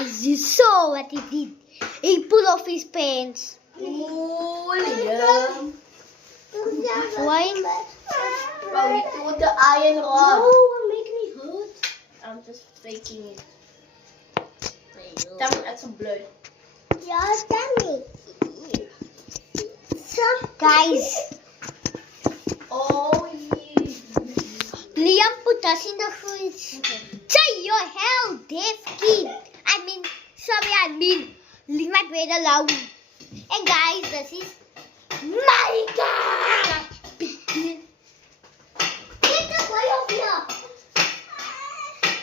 Guys, you saw what he did. He pulled off his pants. Oh, yeah. Why? Bro, you threw the iron rod. No, make me hurt. I'm just faking it. Damn, that's some blood. Yeah, damn it. Guys, Oh, yeah. Liam put us in the fridge. Say your hell, deaf kid. I mean, leave my bread alone. And guys, this is my car. Get the boy off here.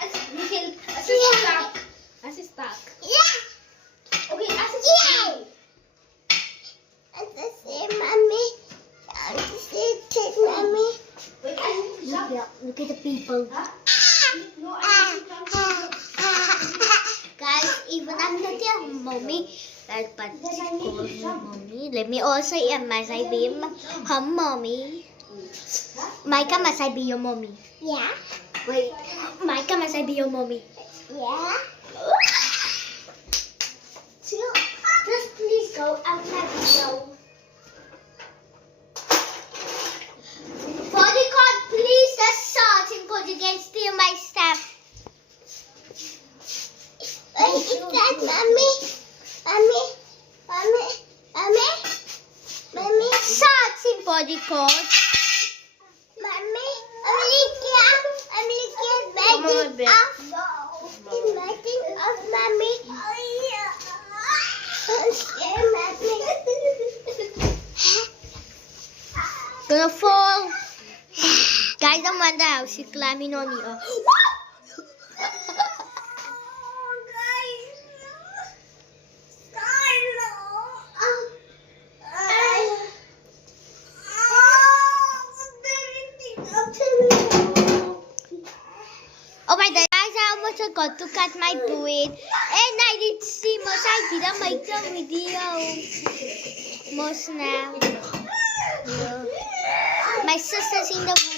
As is stuck. As is stuck. Yeah. Okay, as is stuck. Mommy. Mommy. Wait, I need to jump. Look at the people. Huh? No, I need to jump. Guys, even I'm not your mommy, but she calls me mommy. Let me also must I be her mommy? Micah, must I be your mommy? Yeah. Wait, Micah, must I be your mommy? Yeah. Just please go outside the door. Bodyguard, please assault him because you can steal my stuff. Is that mommy? Mommy? Shots in bodyguard. Mommy? Come on, babe. It's making off, mommy. Gonna fall. Guys, I wonder how she's climbing on you. Oh my god, guys, I almost forgot to cut my braid. And I did see most. I didn't make the video. Most now. Yeah. My sister's in the room.